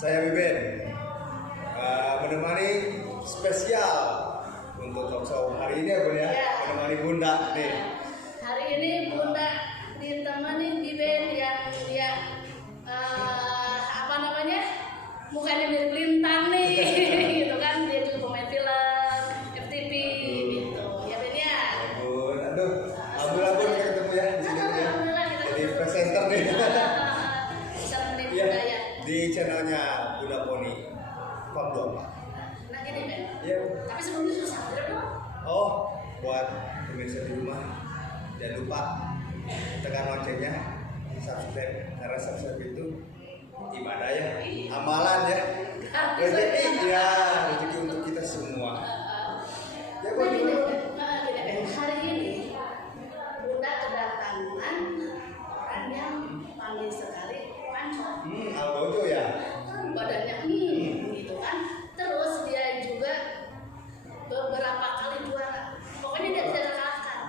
Saya Biben, menemani spesial untuk talkshow hari ini ya Bun ya, menemani Bunda nih. Hari ini Bunda ditemani Biben yang dia mukanya mirip Lintang nih, gitu kan, dia juga pemain film FTV gitu, ya Ben ya. Bun, aduh, alhamdulillah Bun kita ketemu ya di sini ya. Jadi presenter nih. Bisa menemani ya, budaya. di channelnya Bunda Poni Farm 24. Nah gini Ben. Iya. Tapi sebelumnya sudah subscribe dong. Oh, buat pemirsa di rumah jangan lupa tekan loncengnya, subscribe, karena subscribe itu ibadah ya, amalan ya, rezeki ya, rezeki untuk kita semua. Ya Nah, Bun. hari ini Bunda kedatangan orang yang paling sekali pancong. Algojo ya. Badannya gitu kan. Terus dia juga beberapa kali juara. Pokoknya dia tidak terkalahkan.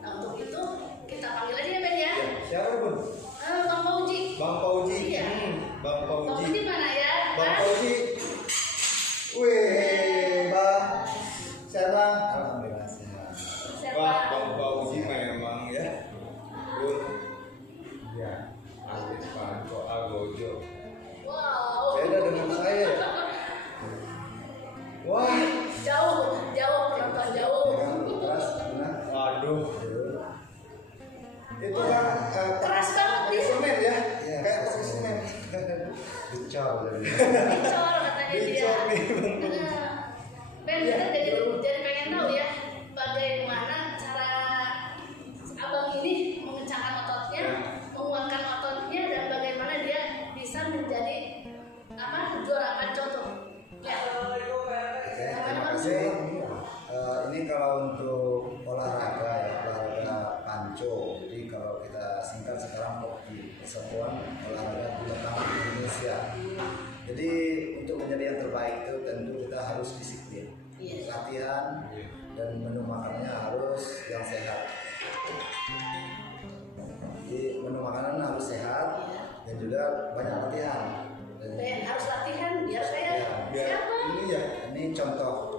Nah untuk itu kita panggil aja ya Ben ya. Siapa Bun? Bang Fauji. Bang Fauji. Iya. Bang Bang Fauji. Fauji mana ya? Bang Fauji. Wih, Bang. Sehat Bang? Alhamdulillah sehat. Wah, Bang Fauji memang ya. Bun. Ya, artis Panco Algojo. Wow. Beda dengan saya. Wah, Jauh penonton jauh. keras benar. Waduh. Itu kan Keras banget pakai nih. semen ya? Kayak pakai semen. Dicor jadi. Dicor katanya dia. Dicor nih, Ben, kita jadi pengen tahu ya bagaimana cara abang ini mengencangkan ototnya, menguatkan ototnya, dan bagaimana dia bisa menjadi juara pancong tuh. Ya. Terima kasih. Ini kalau untuk olahraga ya, olahraga panco. Jadi kalau kita singkat sekarang POPI, Persatuan Olahraga Bulu Tangkis Indonesia. Jadi untuk menjadi yang terbaik itu tentu kita harus disiplin, latihan, dan menu makanannya harus yang sehat. Jadi menu makanan harus sehat dan juga banyak latihan. Ben harus latihan biar saya siapa? Ini ya. Ini contoh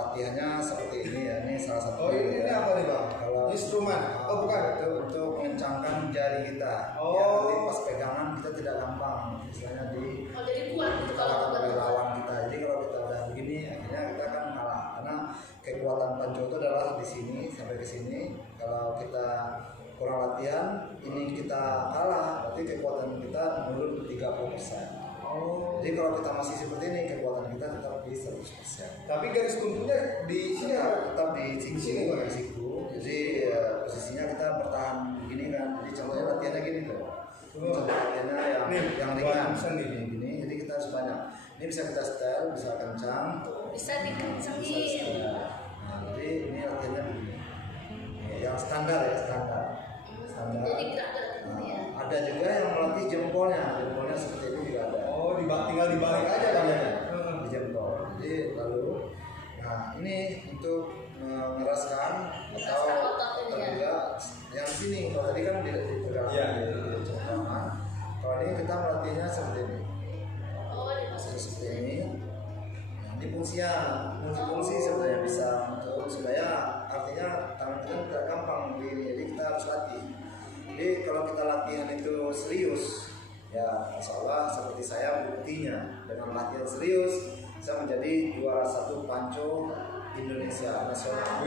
latihannya seperti ini ya. Ini salah satu. Oh, ini apa nih Bang? Kalau instrumen. Oh, bukan. itu untuk mengencangkan jari kita. Oh. Biar nanti pas pegangan kita tidak gampang. Misalnya Jadi kuat gitu kalau oleh lawan kita. Jadi kalau kita udah begini, akhirnya kita akan kalah. Karena kekuatan panco itu adalah di sini sampai ke sini. Kalau kita kurang latihan, ini kita kalah. Berarti kekuatan kita menurun 30%. Oh. Jadi kalau kita masih seperti ini, kekuatan kita tetap di 100%. Tapi garis kuntunya di sini Iya, ya. tetap di siku. Jadi posisinya kita bertahan begini kan. Jadi contohnya latihannya gini tuh. Contoh latihannya yang ringan gini. Jadi kita harus banyak. Ini bisa kita setel, bisa kencang. bisa dikencengin. Nah, jadi ini latihannya begini. Yang standar ya, standar. Jadi gerak-gerak gitu ya. Ada juga yang melatih jempolnya seperti ini juga ada. Oh, tinggal dibalik aja kan ya. Di jempol. Jadi lalu, nah ini untuk mengeraskan atau juga yang sini. Kalau tadi kan tidak dipegang di cengkraman. Kalau ini kita melatihnya seperti ini. Oh, dipasang Seperti ini. Nah, ini fungsi sebenarnya bisa untuk supaya artinya tangan kita tidak gampang begini. Jadi kita harus latih. Jadi kalau kita latihan itu serius, ya insya Allah seperti saya buktinya dengan latihan serius saya menjadi juara 1 panco Indonesia nasional.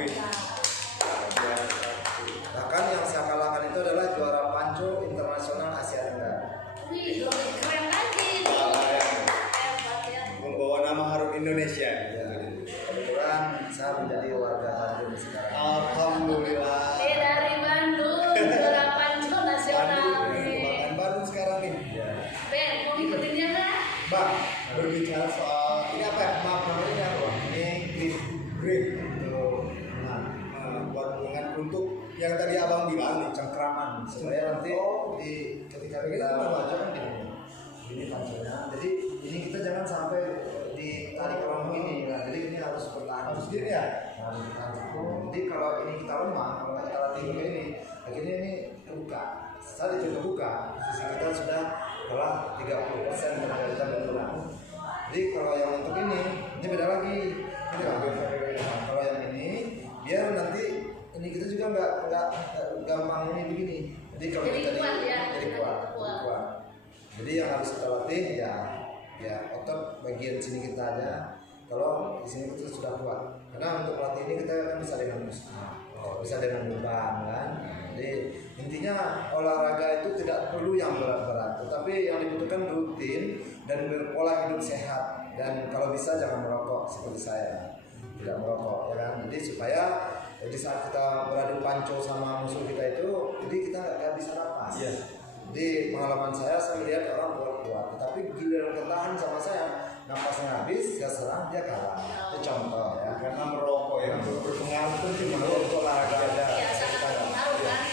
Bahkan yang saya kalahkan itu adalah juara panco internasional Asia Tenggara. Wih, lebih keren lagi. Hebat ya. Membawa nama harum Indonesia. Ya, kebetulan saya menjadi warga Bandung sekarang. Alhamdulillah. Dari Bandung, juara pancong nasional nih. Kebanggaan Bandung sekarang nih. Ya. Ben, mau ngikutin dia nggak? Bang, berbicara soal ini apa ya? Maaf, namanya apa? Ini grip untuk buat hubungan untuk yang tadi abang bilang nih, Cengkraman supaya nanti di ketika kita baca kan gini panconya. Jadi ini kita jangan sampai ditarik orang begini. Nah, jadi ini harus bertahan sendiri ya. Nah, bertahan cukup. Jadi kalau ini kita lemah, kalau kita latih begini, akhirnya ini terbuka. Saat itu terbuka, sisi kita sudah telah 30% dari kita berkurang. harus kita latih ya otot bagian sini kita aja. Kalau di sini kita sudah kuat, karena untuk latih ini kita kan bisa dengan usaha, bisa dengan beban kan. Jadi intinya olahraga itu tidak perlu yang berat-berat, tetapi yang dibutuhkan rutin dan berpola hidup sehat, dan kalau bisa jangan merokok seperti saya, tidak merokok ya kan. Jadi supaya di saat kita beradu panco sama musuh kita itu, jadi kita nggak bisa napas. Jadi pengalaman saya melihat orang kuat-kuat, tetapi giliran ketahan sama saya, napasnya habis, saya serang dia kalah. Itu contoh ya. Karena merokok yang berpengaruh itu cuma Untuk olahraga aja. Iya, sangat berpengaruh kan.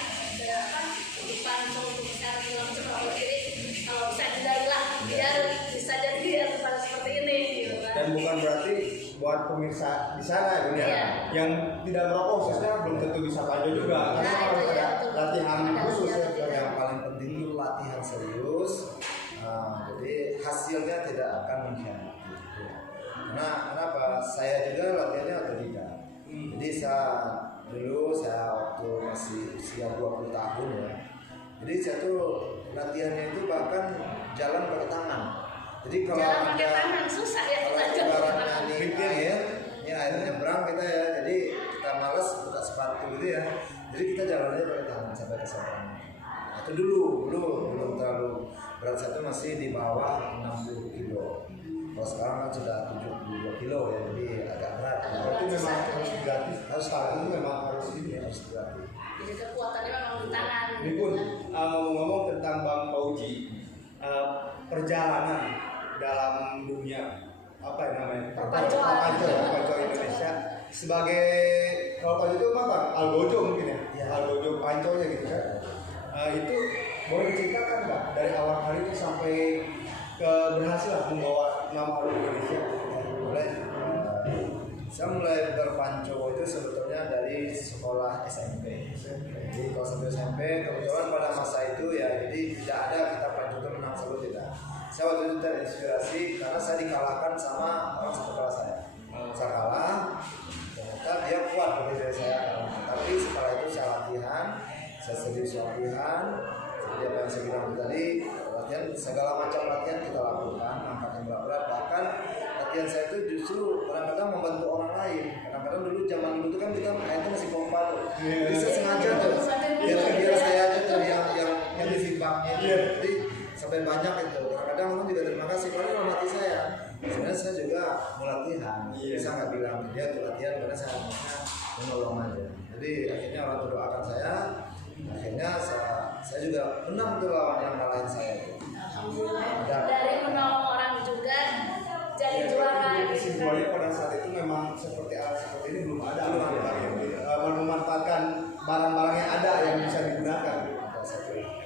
Untuk panco, untuk sekarang bilang seperti ini, kalau bisa hindarilah biar bisa jadi ya seperti ini gitu kan. Dan bukan berarti buat pemirsa di sana ya, yang tidak merokok khususnya belum tentu bisa panjang juga. Karena harus ada latihan khusus ya. Yang paling penting itu latihan serius. Jadi hasilnya tidak akan mengkhianati. Nah, kenapa? Saya juga latihannya otodidak. Jadi saya waktu masih usia 20 tahun ya. Jadi saya tuh latihannya itu bahkan jalan pakai tangan. Jadi kalau jalan pakai tangan susah ya kita jalan pakai tangan. Ya akhirnya nyebrang kita ya. Jadi kita malas buka sepatu gitu ya. Jadi kita jalannya pakai tangan sampai ke seberang. Itu dulu belum terlalu berat, satu masih di bawah 60 kilo. Kalau sekarang kan sudah 72 kilo ya, jadi agak berat. Berarti memang harus gratis, harus tahu itu memang harus harus gratis. Jadi kekuatannya memang di tangan. Ini pun ngomong tentang Bang Fauji, perjalanan dalam dunia apa yang namanya perpanco Indonesia sebagai, kalau panco itu apa Bang? Algojo mungkin ya, Algojo panconya gitu kan. Itu boleh diceritakan nggak dari awal hari itu sampai ke berhasil membawa nama harum Indonesia? Mulai saya mulai berpanco itu sebetulnya dari sekolah SMP. Jadi kalau sampai SMP kebetulan pada masa itu ya, jadi tidak ada kita panco itu menang selalu tidak. Saya waktu itu terinspirasi karena saya dikalahkan sama orang satu kelas saya. Saya kalah, ternyata dia kuat lebih dari saya. Tapi setelah itu saya latihan, saya serius latihan. Seperti apa yang saya bilang tadi, latihan segala macam latihan kita lakukan, angkat yang berat-berat. Bahkan latihan saya itu justru kadang-kadang membantu orang lain. Kadang-kadang dulu zaman dulu itu kan kita itu masih pompa tuh. Jadi saya sengaja tuh biar saya aja tuh yang disimpangnya. Jadi sampai banyak itu. Kadang-kadang orang juga terima kasih kalau dalam hati saya. Sebenarnya saya juga mau latihan. Saya nggak bilang dia tuh latihan karena saya hanya menolong aja. Jadi akhirnya orang tuh doakan saya. Akhirnya saya juga menang tuh lawan yang ngalahin saya itu. Alhamdulillah. Dari menolong orang juga jadi juara. Simbolnya pada saat itu memang seperti ini belum ada. Memanfaatkan barang-barang yang ada yang bisa digunakan.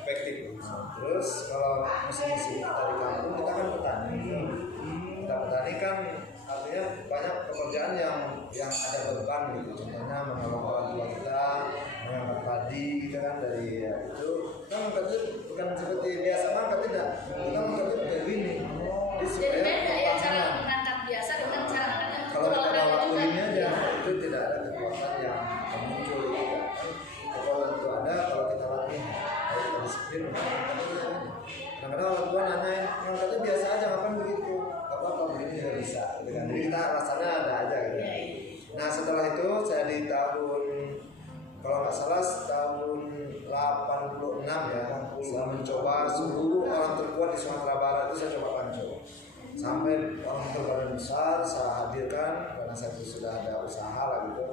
Efektif. Terus kalau musim-musim kita di kampung kita kan petani. Kita petani kan artinya banyak pekerjaan yang ada beban gitu. Contohnya menolong orang tua kita, mengangkat padi kita kan dari itu. Kita mengangkatnya bukan seperti biasa mengangkat, tidak. Kita mengangkatnya pakai gini. Jadi beda ya cara mengangkat biasa dengan cara mengangkat. Kalau kita bawa ini aja itu tidak ada kekuatan yang muncul gitu kan. Kalau itu ada, kalau kita latih, kalau kita disiplin, kadang-kadang orang tua nanya, ngangkatnya biasa aja, ngapain begitu? Apa begini juga bisa. Jadi kita rasanya ada aja gitu. Nah setelah itu saya di tahun, kalau nggak salah tahun 86 ya, saya mencoba seluruh orang terkuat di Sumatera Barat itu saya coba panco. Sampai orang terbadan besar saya hadirkan karena saya itu sudah ada usaha lah gitu.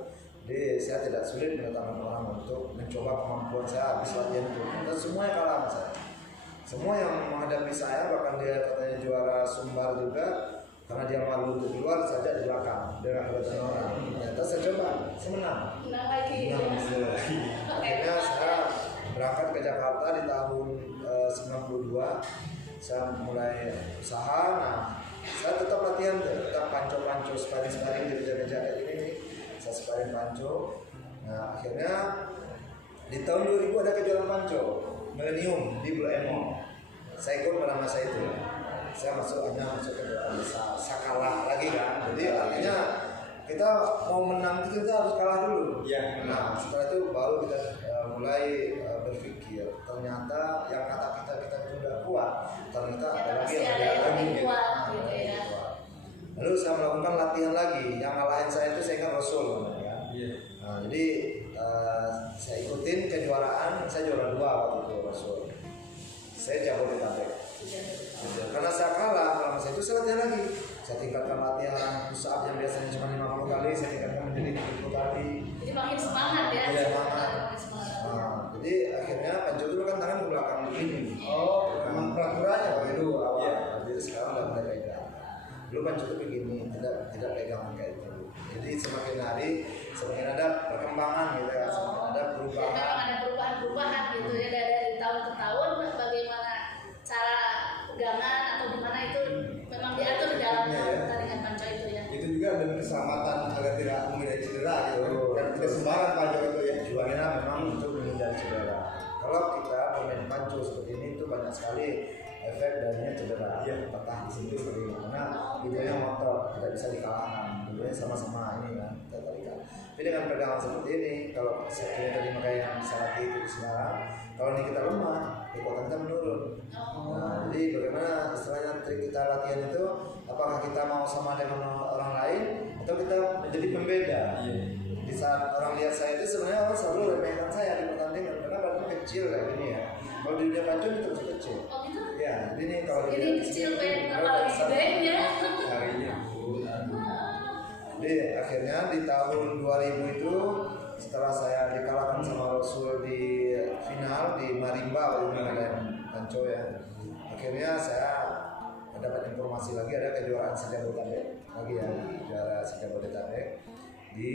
Jadi saya tidak sulit mendatangkan orang untuk mencoba kemampuan saya habis latihan itu. Dan semuanya kalah sama saya. Semua yang menghadapi saya, bahkan dia katanya juara Sumbar juga, karena dia malu untuk keluar saja di belakang dengan kebetulan orang. Ternyata saya coba, saya menang. Menang lagi. Akhirnya saya berangkat ke Jakarta di tahun 92. Saya mulai usaha. Nah, saya tetap latihan, tetap panco-panco, sparring-sparring di meja-meja kayak ini. Saya sparring panco. Nah, akhirnya di tahun 2000 ada kejuaraan panco Millennium di Blue Emo. Saya ikut pada masa itu. Saya masuk ke kejuaraan besar. Saya kalah lagi kan. Jadi artinya kita mau menang itu kita harus kalah dulu. Iya. Nah, setelah itu baru kita mulai berpikir ternyata yang kata kita itu udah kuat, ternyata ada lagi pasti yang ada yang lagi lebih kuat gitu ya. Lalu saya melakukan latihan lagi, yang ngalahin saya itu saya ingat Rasul ya. Nah, jadi saya ikutin kejuaraan, saya juara 2 waktu itu Rasul. Saya Jabodetabek. Karena saya kalah, kalau masa itu saya latihan lagi. Saya tingkatkan latihan push up yang biasanya cuma 50 kali, saya tingkatkan menjadi 30 kali. Jadi makin semangat ya. Iya, semangat. Makin semangat. Nah, jadi akhirnya Panco dulu kan tangan ke belakang begini. Memang peraturannya Pak. Dulu awal, jadi sekarang udah mulai pegang. Dulu Panco itu begini, tidak pegangan kayak itu. Jadi semakin hari semakin ada perkembangan gitu ya, semakin ada Ya, perubahan. memang ada perubahan-perubahan gitu ya dari tahun ke tahun, bagaimana cara pegangan atau gimana itu memang diatur di dalam pertandingan panco itu ya. Itu juga demi keselamatan agar tidak menghindari cedera gitu. Betul. Dan tidak sembarang Panco itu ya. Tujuannya memang untuk menghindari cedera. Kalau kita bermain Panco seperti ini itu banyak sekali efek darinya cedera. Patah di sini seperti ini. Karena videonya motor tidak bisa dikalahkan. Videonya sama-sama ini kan kita tarikan. Tapi dengan pegangan seperti ini, kalau saya tadi makanya yang bisa latih itu di Semarang, kalau ini kita lemah, kekuatan kita menurun. Nah, jadi bagaimana istilahnya trik kita latihan itu, apakah kita mau sama dengan orang lain atau kita menjadi pembeda? Di saat orang lihat saya itu sebenarnya orang selalu remehkan saya di pertandingan karena badan kecil kayak gini ya. Kalau di dunia Panco itu terus kecil. Oh gitu? Ya, jadi ini kalau Ini dilihat- kecil banget, kenapa lebih gedenya? Harinya. Jadi akhirnya di tahun 2000 itu setelah saya dikalahkan sama Rasul di final di Marimba waktu itu yang Panco ya. Akhirnya saya mendapat informasi lagi ada kejuaraan Jabodetabek lagi ya, juara Jabodetabek di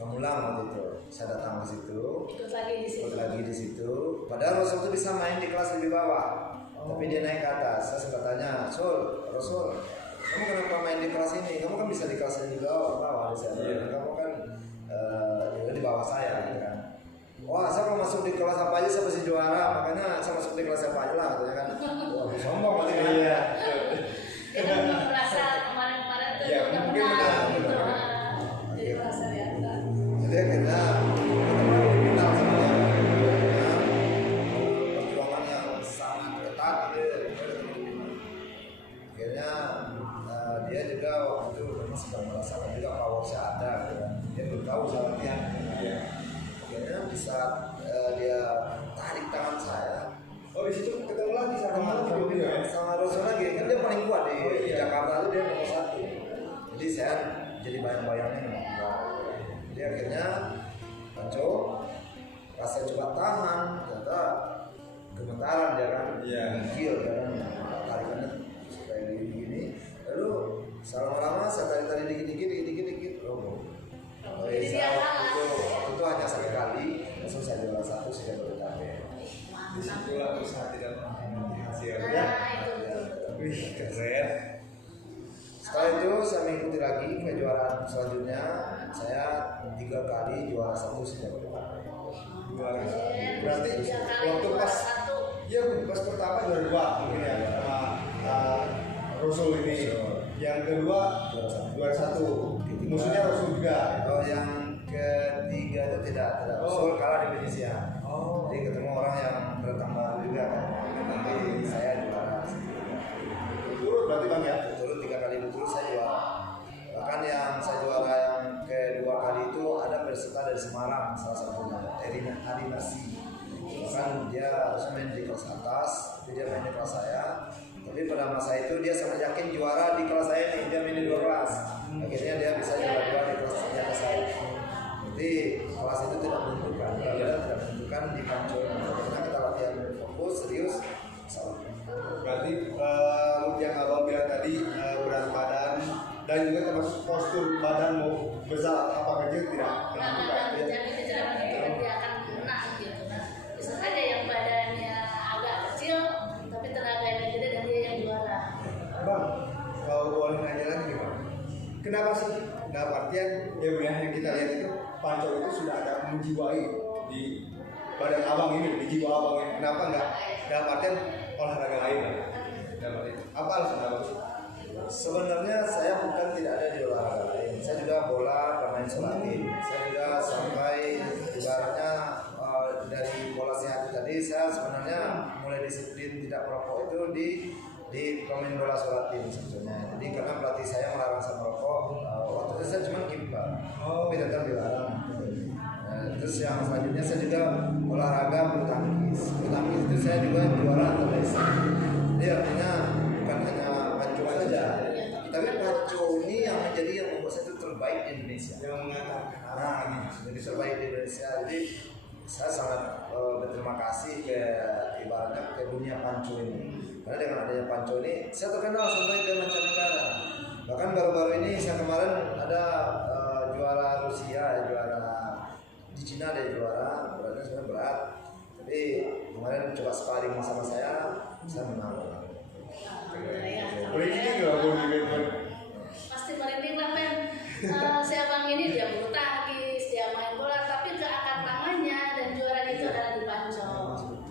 Pamulang waktu itu. Saya datang ke situ. Ikut lagi di situ. Ikut lagi di situ. Padahal Rasul itu bisa main di kelas lebih bawah. Tapi dia naik ke atas. Saya sempat tanya, Rasul, kamu kenapa main di kelas ini? Kamu kan bisa di kelas yang di bawah. Kamu kan di bawah saya, gitu kan. Wah, saya kalau masuk di kelas apa aja saya pasti juara. Makanya saya masuk di kelas apa aja lah, gitu kan. Wah, sombong berarti kan. Iya. Itu merasa kemarin-kemarin tuh Ya, udah mungkin menang menang, gitu. benar. Jadi merasa di atas. Jadi akhirnya ketemu di final sama dia. Perjuangan yang sangat ketat gitu. Akhirnya dia juga waktu itu memang sedang merasakan juga power saya ada gitu kan. Dia belum tahu saya latihan. Akhirnya di saat dia tarik tangan saya, Oh di situ ketemu lagi sama sama Rasul lagi kan dia paling kuat di Jakarta itu dia nomor 1. Jadi saya jadi bayang-bayangnya nomor 2. Jadi akhirnya Panco pas saya coba tahan ternyata gemetaran dia kan, gigil kan, tarikannya kayak gini. Lalu lama-lama saya tarik dikit. Jadi dia kalah. Itu hanya sekali kali, langsung saya juara 1 sudah bertahan. Di situlah usaha tidak hasilnya. Nah, itu. Wih keren. Setelah itu saya mengikuti lagi kejuaraan selanjutnya. Saya 3 kali juara 1 sejak bertahan. Juara. Berarti Berarti 3 kali waktu juara pas 1. Iya pas pertama juara 2 mungkin ya sama Rasul ini. Yang kedua juara 1. Musuhnya Rasul juga. Oh, yang ketiga itu tidak Rasul kalah di Indonesia. Jadi ketemu orang yang bertambah juga kan. Tapi saya juara. Turut berarti Bang ya. Turut 3 kali betul saya juara. Bahkan yang saya juara yang kedua kali itu ada peserta dari Semarang salah satunya Adi Nasi. Bahkan dia harusnya main di kelas atas, tapi dia main di kelas saya. Tapi pada masa itu dia sangat yakin juara di kelas saya nih, dia main di 2 kelas. Akhirnya dia bisa juara 2 di kelas di atas saya. Jadi kelas itu tidak menentukan, tidak menentukan di Panco. Karena kita latihan fokus, serius, salah. Berarti yang abang bilang tadi berat badan dan juga termasuk postur badan mau besar apa kecil tidak menentukan. Jadi tidak menentukan dia akan menang gitu. Nah, bisa saja yang badannya agak kecil tapi tenaganya gede dan dia yang juara. Bang, kalau boleh nanya lagi nih Bang, kenapa sih dalam artian yang kita lihat itu Panco itu sudah ada menjiwai di badan abang ini, di jiwa abang ini, kenapa enggak dalam artian olahraga lain? Dalam artian apa alasan abang? Sebenarnya saya bukan tidak ada di olahraga lain. Saya juga bola pemain Solatin. Saya juga sampai ibaratnya dari bola saya sebenarnya mulai disiplin tidak merokok itu di pemain bola Suratin sebetulnya. Jadi karena pelatih saya melarang saya merokok, waktu itu saya cuma kiper, tapi tetap dilarang. Terus yang selanjutnya saya juga olahraga bulu tangkis. Bulu tangkis itu saya juga juara Indonesia. Jadi artinya bukan hanya panco saja, tapi panco ini yang menjadi yang membuat saya itu terbaik di Indonesia. Yang mengatakan Jadi terbaik di Indonesia. Jadi saya sangat berterima kasih ke ibaratnya ke dunia panco ini. Karena dengan adanya panco ini saya terkenal sampai ke mancanegara. Bahkan baru-baru ini saya kemarin ada juara Rusia, juara di Cina ada juara, beratnya sebenarnya berat. Tapi kemarin coba sparring sama saya menang. Merinding nggak Bung? Pasti merinding lah men. Si abang ini dia bulu tangkis, dia main bola, tapi keangkat tangannya dan juara itu adalah di panco.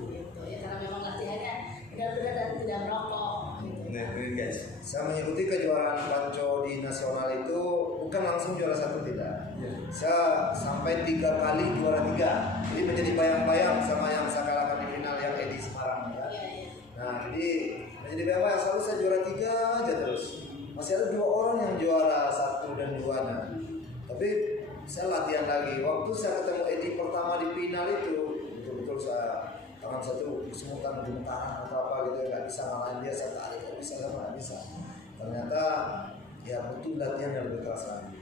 Gitu ya, karena memang latihannya benar-benar dan tidak merokok. Gitu. Nah, ini guys. Saya mengikuti kejuaraan panco di nasional itu bukan langsung juara 1 tidak. Saya sampai 3 kali juara 3. Jadi menjadi bayang-bayang sama yang saya kalahkan di final yang Edi Semarang ya. Nah, jadi menjadi bayang-bayang selalu saya juara 3 aja terus. Masih ada 2 orang yang juara 1 dan 2-nya. Tapi saya latihan lagi. Waktu saya ketemu Edi pertama di final itu, betul-betul saya tangan satu kesemutan gemetaran atau apa gitu, nggak bisa ngalahin dia, saya tarik nggak bisa. Ternyata ya butuh latihan yang lebih keras lagi.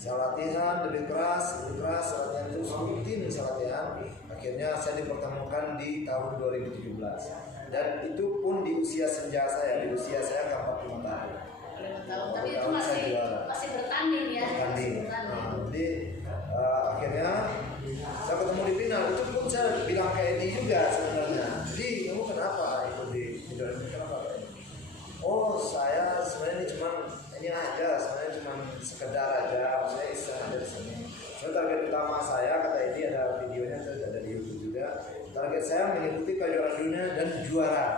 Saya latihan lebih keras, latihan terus rutin saya latihan. Akhirnya saya dipertemukan di tahun 2017 dan itu pun di usia senja saya, di usia saya ke 45 tahun. Tapi itu masih bertanding ya. Bertanding. Jadi akhirnya saya ketemu di final. Itu pun saya bilang ke Edi juga sebenarnya. Jadi kamu kenapa ikut di Indonesia? Kenapa Pak Edi? Oh saya sebenarnya ini aja, sebenarnya cuma sekedar aja. Saya iseng dari sini. So, target utama saya kata Edi, ada videonya ada di YouTube juga. Target saya mengikuti kejuaraan dunia dan juara.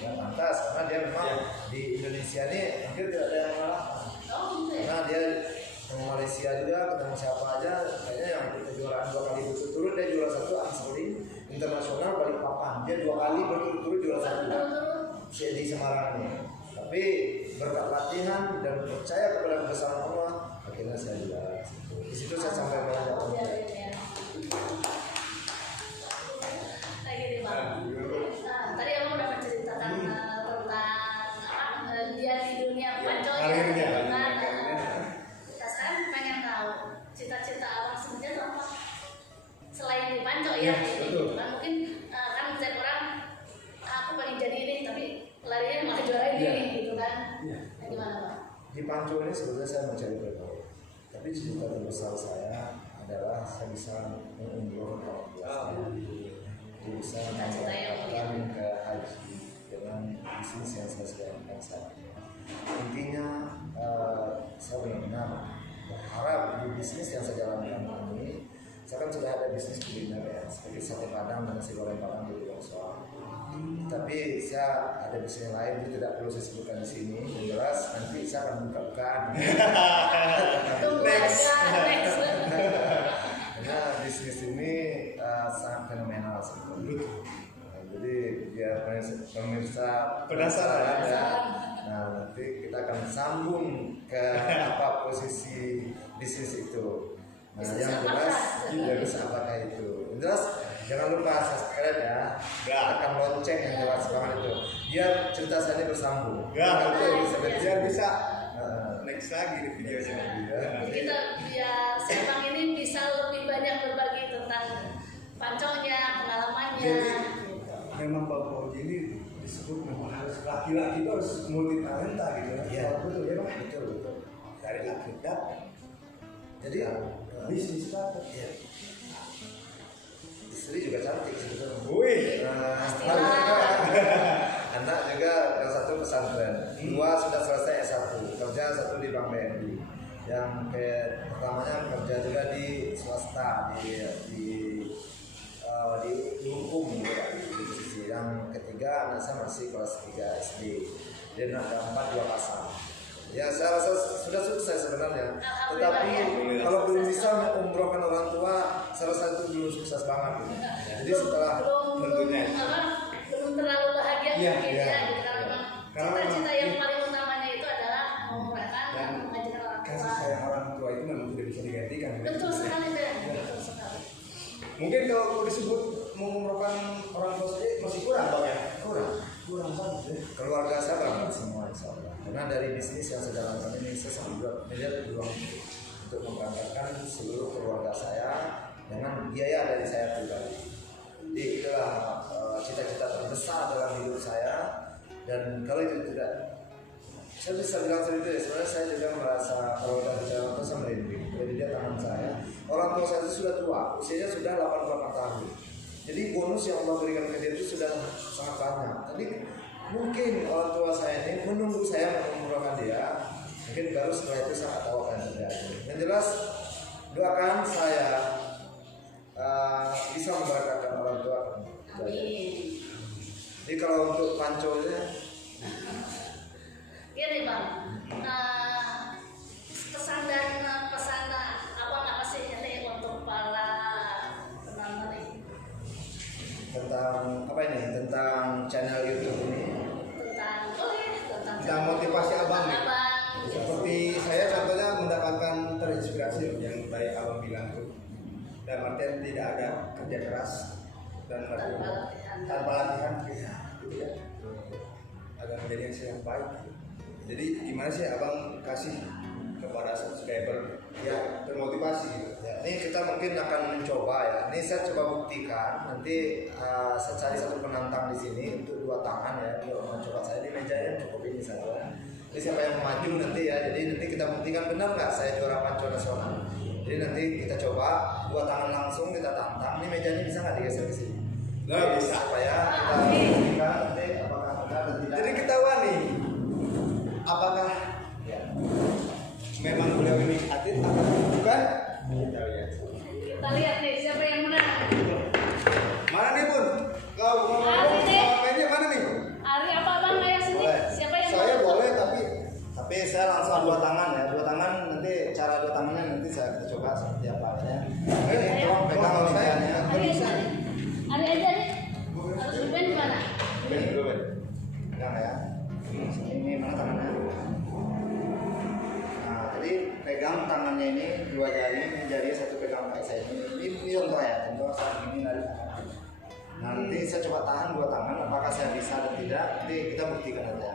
Ya pantas karena dia memang di Indonesia ini hampir tidak ada yang mengalahkan. Karena dia ketemu Malaysia juga, ketemu siapa aja, kayaknya yang ikut kejuaraan 2 kali berturut-turut. Dia juara 1 Ansori internasional Balikpapan. Dia 2 kali berturut-turut juara 1 si Edi Semarang ini. Tapi berkat latihan dan percaya kepada kebesaran Allah, akhirnya saya juara. Di situ saya sampai menanyakan. Tadi abang udah menceritakan tentang dia di dunia panco Karirnya. Kita sekarang pengen tahu cita-cita abang sebenarnya itu apa? Selain di panco ya, gitu kan mungkin kan setiap orang aku pengen jadi ini, tapi larinya malah juara ini, gitu kan? Nah, gimana Bang? Di panco ini sebetulnya saya mencari berkah. Tapi cita terbesar saya adalah saya bisa mengumrohkan Allah. Dia bisa mendapatkan ke haji dengan bisnis yang saya sekarang saat ini. Intinya saya benar-benar berharap di bisnis yang saya jalankan ini, saya kan sudah ada bisnis kuliner ya, seperti sate padang dan nasi goreng padang di Longsor. Tapi saya ada bisnis lain itu tidak perlu saya sebutkan di sini. Yang jelas nanti saya akan buka-bukaan. Next. Karena bisnis ini sangat fenomenal sebetulnya. Jadi biar pemirsa penasaran ya. Nah nanti kita akan sambung ke apa posisi bisnis itu. Nah yang jelas bisnis apakah itu? Yang jelas jangan lupa subscribe ya. Akan lonceng yang jelas banget itu. Biar cerita saya ini bersambung. Biar bisa next lagi di videonya. Jadi kita biar Abang ini bisa lebih banyak berbagi tentang panconya, pengalamannya. Jadi memang Bapak Oji ini disebut memang harus laki-laki itu harus multi talenta gitu ya. Iya betul ya Pak. Betul. Dari atlet Jadi bisnis Pak. ya. Istri juga cantik sebetulnya. Wih. Anak juga yang satu pesantren, 2 sudah selesai S1, kerja 1 di Bank BNI. Yang pertamanya kerja juga di swasta di hukum juga di posisi. Yang ketiga anak saya masih kelas 3 SD. Dan ada 4 2 pasang. Ya saya rasa sudah sukses sebenarnya. Tetapi kalau belum bisa mengumrohkan orang tua, saya rasa itu belum sukses banget. Gitu. Jadi setelah belum tentunya. belum terlalu bahagia Iya, mungkin iya. ya gitu. Karena memang Karena cita-cita memang- yang paling utamanya itu adalah mengurangkan dan Dan mengajarkan orang kasih tua. sayang orang tua itu memang tidak bisa digantikan. Betul sekali Ben, betul sekali. Mungkin kalau disebut mengumrohkan orang tua saja masih kurang bang ya? Kurang banget ya. Keluarga saya banget semua insya Allah. Karena dari bisnis yang saya jalankan ini saya sangat melihat peluang untuk memberangkatkan seluruh keluarga saya dengan biaya dari saya pribadi. Jadi itulah cita-cita terbesar dalam hidup saya. Dan kalau itu tidak, saya bisa bilang seperti itu ya. Sebenarnya saya juga merasa kalau udah bicara orang tua saya merinding. Jadi dia tangan saya, orang tua saya itu sudah tua, usianya sudah 84 tahun. Jadi bonus yang Allah berikan ke dia itu sudah sangat banyak. Jadi mungkin orang tua saya ini menunggu saya mengumrohkan dia. Mungkin baru setelah itu saya tahu akan terjadi. Yang jelas doakan saya bisa memberangkatkan orang tua. Amin. Jadi kalau untuk panconya, Gini bang, pesan dan pesan abang apa sih ini untuk para penonton ini tentang apa ini? Tentang channel YouTube ini. tentang motivasi abang nih. abang. Seperti saya contohnya mendapatkan terinspirasi yang tadi abang bilang tuh. Dan artian tidak ada kerja keras dan tanpa latihan gitu ya. Agar menjadi hasil yang baik. Jadi gimana sih abang kasih kepada subscriber ya termotivasi gitu. Ya, ini kita mungkin akan mencoba ya. Ini saya coba buktikan. Nanti saya cari satu penantang di sini untuk 2 tangan ya. Untuk mencoba saya di mejanya cukup ini saja. Jadi siapa yang maju nanti ya. Jadi nanti kita buktikan benar nggak saya juara panco nasional. Jadi nanti kita coba 2 tangan langsung kita tantang. Ini mejanya bisa nggak digeser ke sini? Nggak bisa. Supaya kita buktikan nanti apakah benar dan tidak. Jadi ketahuan nih apakah Ya. memang beliau ini atlet atau bukan? Kita lihat. Kita lihat nih siapa yang menang. Mana nih Bun? Kau mau Ari nih. mainnya mana nih? Ari apa bang kayak sini? Boleh. Siapa yang Saya menang? boleh tapi saya langsung 2 tangan ya. 2 tangan nanti cara 2 tangannya nanti kita coba seperti apa ya. Ini Ayo. tolong pegang Kalau saya mejanya. Ari aja nih. Ari aja nih. Harus Ben di mana? Ben, dulu Ben. Pegang ya. Ini mana tangannya? Nah, jadi pegang tangannya ini 2 jari, ini jari satu pegang kayak saya ini. Ini contoh ya, contoh saat ini dari tangan. Nanti saya coba tahan 2 tangan, apakah saya bisa atau tidak? Nanti kita buktikan aja.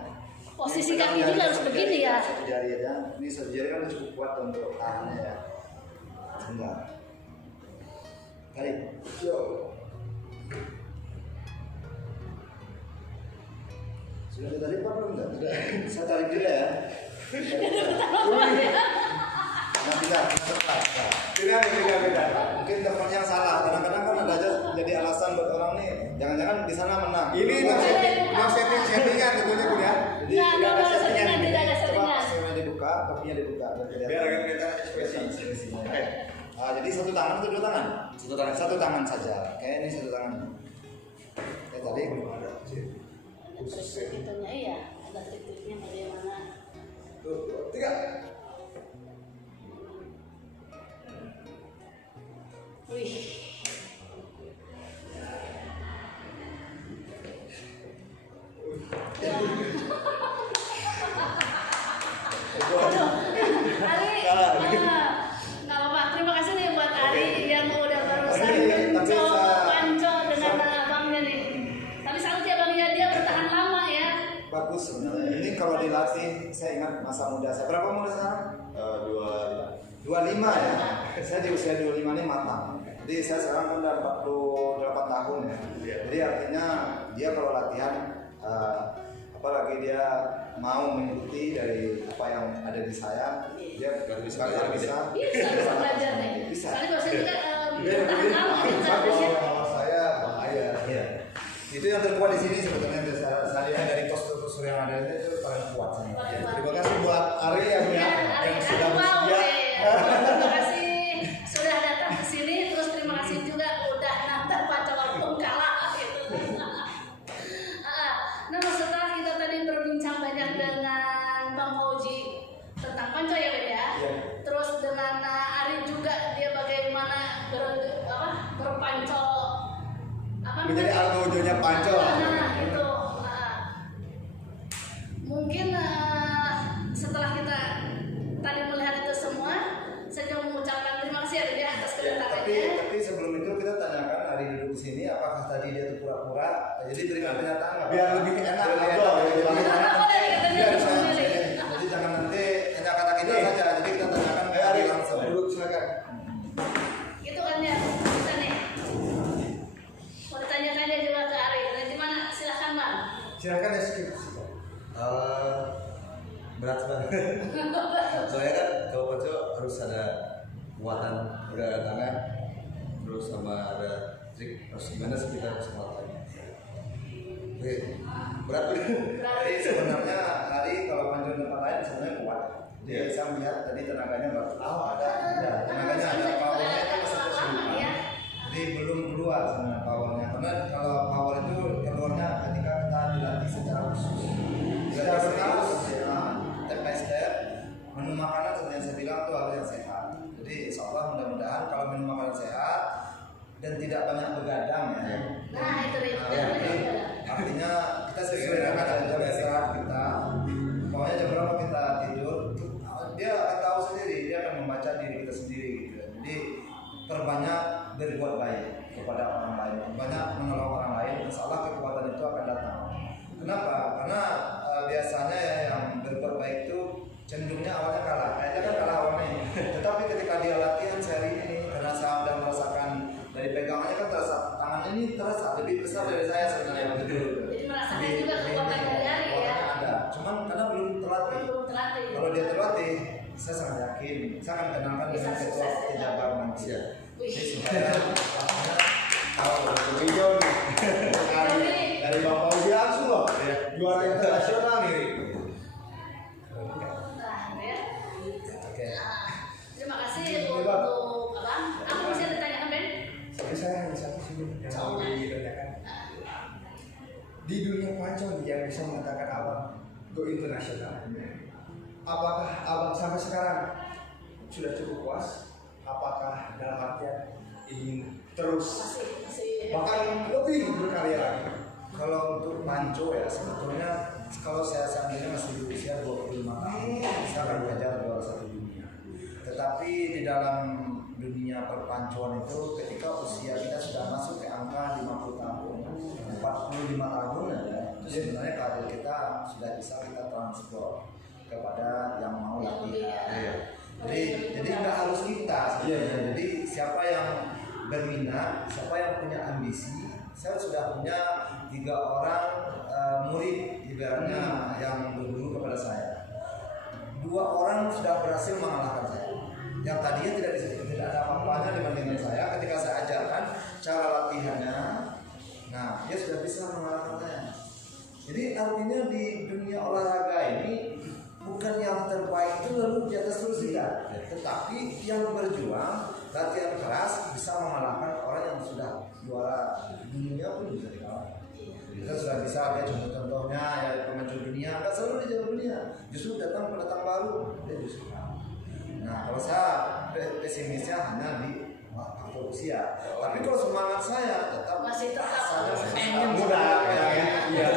Posisi Ini pegang kaki jari juga harus satu begini jari, ya. Satu jari aja. Ini satu jari kan udah cukup kuat untuk tahannya ya. Sebentar. Tarik. Yo. Sudah ditarik apa belum? Tidak. Saya tarik juga ya. Nah, tidak tepat. Nah, Tidak. mungkin teman yang salah. Kadang-kadang kan ada aja jadi alasan buat orang nih. Jangan-jangan di sana menang. Ini mau settingan tentunya Bun ya. Jadi Nggak, tidak ada nggak, settingan. tidak ada Coba settingan. pasirnya dibuka, topinya dibuka. Biar agak kelihatan ekspresi. Ekspresinya. Oke. Nah, jadi satu tangan atau 2 tangan? Satu tangan saja. Oke, ini satu tangan. Oke, tadi Belum ada sih. Terus itunya iya, ada trik-triknya bagaimana. Tuh, 3. Wih. Aduh, Ari, nggak apa-apa. Terima kasih nih buat Ari yang udah barusan Tapi mencoba saya- panco dengan abangnya nih. Tapi salut ya bang ya, dia bertahan lama ya. bagus sebenarnya. Ini kalau dilatih, saya ingat masa muda saya. Berapa umur sekarang? 25 ya. Saya di usia 25 ini matang. Jadi saya sekarang kan udah 48 tahun ya. Jadi artinya dia kalau latihan apalagi dia mau mengikuti dari apa yang ada di saya, dia bisa Bisa belajar nih. Bisa. Soalnya biasanya juga bertahan lama gitu ya. Kalau saya bahaya. Iya. Itu yang terkuat di sini sebetulnya saya lihat dari postur yang ada itu paling kuat. Terima kasih buat Ari yang Ari, sudah mau bersedia. deh. Terima kasih sudah datang ke sini. Terus terima kasih juga udah nonton Panco walaupun kalah gitu. Nah setelah kita tadi berbincang banyak dengan Bang Fauji tentang Panco ya Ben ya. Iya. Terus dengan Ari juga dia bagaimana berpanco apa Menjadi namanya? alat panco. Nah, itu. Mungkin setelah kita tadi melihat itu semua, saya juga mengucapkan terima kasih ya dia atas kedatangannya. Tapi sebelum itu kita tanyakan hari duduk di sini, apakah tadi dia itu pura-pura? Jadi berikan pernyataan nggak? Biar lebih enak ngobrol. Jadi jangan nanti hanya kata kita saja. Jadi kita tanyakan ke Ari langsung. Duduk silakan. Gitu kan ya, kita nih. Mau ditanya-tanya juga ke Ari. Nanti mana? Silakan Bang. Silakan ya skip. Berat banget. Soalnya kan kalau panco harus ada muatan pergerakan tangan, terus sama ada trik harus gimana sih kita harus muatannya. Oke, berat bener. Jadi sebenarnya hari kalau panco tempat lain sebenarnya kuat. Dia bisa melihat tadi tenaganya baru. Ada tenaganya ada powernya itu masih kesulitan. Jadi belum keluar sebenarnya powernya. Karena kalau power itu keluarnya ketika kita dilatih secara khusus. Secara bertahap, step by step. Menu makanan seperti yang saya bilang itu harus yang sehat. Jadi insya Allah mudah-mudahan kalau menu makanan sehat dan tidak banyak begadang ya. Nah, itu dia. Jadi, artinya kita sesuai dengan jam istirahat kita. Pokoknya jam berapa kita tidur, dia akan tahu sendiri, dia akan membaca diri kita sendiri gitu. Jadi perbanyak berbuat baik kepada orang lain, banyak menolong orang lain, insya Allah kekuatan itu akan datang. Kenapa? Karena biasanya ya, yang berbuat baik itu cenderungnya awalnya kalah. Kayaknya kan kalah awalnya. Tetapi ketika dia latihan sehari ini, karena saya sudah merasakan dari pegangannya kan terasa tangannya ini terasa lebih besar dari saya sebenarnya begitu. Jadi merasakan juga kekuatan dari Ari ya. Ada, cuman karena belum terlatih. Belum terlatih. Kalau dia terlatih, saya sangat yakin, saya akan kenalkan dengan ketua pejabat manusia. Jadi supaya tahu Hijau nih. Dari Bapak Uji langsung loh. Juara internasional nih. Nah, ya. Oke. Terima kasih untuk Abang. Apa bisa ditanyakan Ben? Jadi saya hanya satu sih yang mau ditanyakan. Di dunia panco yang bisa mengatakan abang go internasional. Apakah abang sampai sekarang sudah cukup puas? Apakah dalam artian ingin terus Masih. bahkan lebih berkarya lagi? Kalau untuk panco ya sebetulnya kalau saya seandainya masih di usia 25 tahun, saya akan belajar juara satu dunia. Tetapi di dalam dunia perpancuan itu ketika usia kita sudah masuk ke angka 50 tahun, 45 tahun ya, itu sebenarnya karir kita sudah bisa kita transfer kepada yang mau latihan. Jadi nggak harus kita sebenarnya. Jadi siapa yang berminat, siapa yang punya ambisi, saya sudah punya 3 orang murid ibaratnya yang berguru kepada saya. 2 orang sudah berhasil mengalahkan saya. Yang tadinya tidak ada apa-apanya dibandingkan saya. Ketika saya ajarkan cara latihannya, nah dia sudah bisa mengalahkan saya. Jadi artinya di dunia olahraga ini bukan yang terbaik itu lalu di atas terus tidak, tetapi yang berjuang latihan keras bisa mengalahkan orang yang sudah juara dunia pun bisa dikalahkan. Kita sudah bisa lihat contoh-contohnya ya pemain dunia nggak selalu di juara dunia, justru datang pendatang baru dia justru kalah. Nah kalau saya pesimisnya hanya di faktor usia, tapi kalau semangat saya tetap Masih tetap pengen muda ya.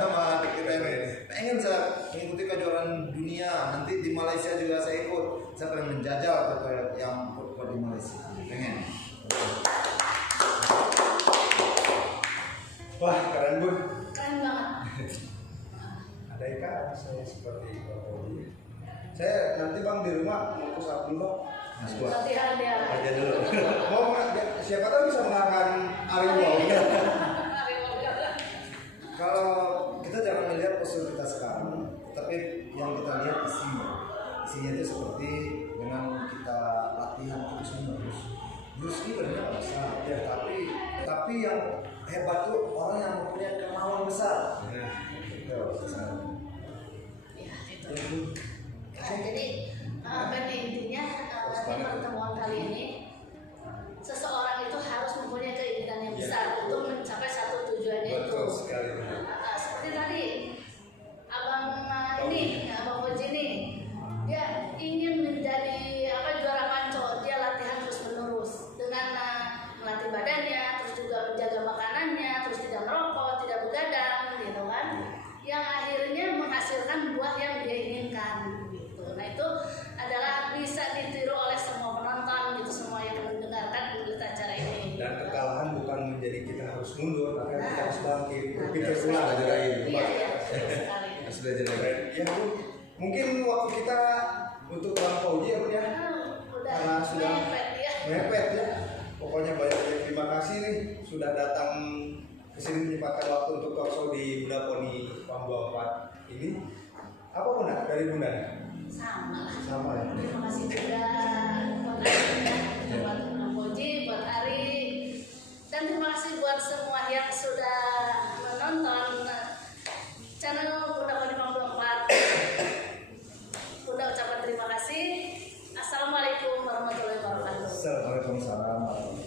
sama kita ini pengen saya mengikuti kejuaraan dunia, nanti di Malaysia juga saya ikut, saya pengen menjajal ke yang di Malaysia pengen. Wah keren Bun. Keren banget. Ada ikan saya seperti Bapak Uji. Saya nanti bang di rumah mau pusat dulu bang. Latihan dia. Aja dulu. Mau siapa tahu bisa mengalahkan Ari. Kalau kita jangan melihat postur kita sekarang, tapi yang kita lihat isinya. Isinya itu seperti dengan kita latihan terus-menerus. Bruce Lee benar besar, ya, tapi yang hebat tuh orang yang mempunyai kemauan besar. Itu besar. Ya, itu. Jadi pada intinya di pertemuan kali ini seseorang itu harus mempunyai keinginan yang besar untuk mencapai satu tujuannya itu. Betul sekali. Seperti tadi abang abang Koji ini dia ingin menjadi juara panco, dia latihan terus menerus dengan melatih badannya, terus juga menjaga makanannya, terus tidak merokok. Mungkin waktu kita untuk Bang Fauji ya Bun ya. Udah Karena sudah mepet ya. mepet ya. Pokoknya banyak terima kasih nih sudah datang ke sini menyempatkan waktu untuk talk show di Bunda Poni Pambuang 4 ini. Apa Bunda dari Bunda? Sama lah. Sama ya. Terima kasih juga buat Ari ya, buat Bang Koji, buat Ari, dan terima kasih buat semua yang sudah menonton channel Bunda Poni Pambuang 4. Bunda ucapkan terima kasih. Assalamualaikum warahmatullahi wabarakatuh. Assalamualaikum warahmatullahi wabarakatuh.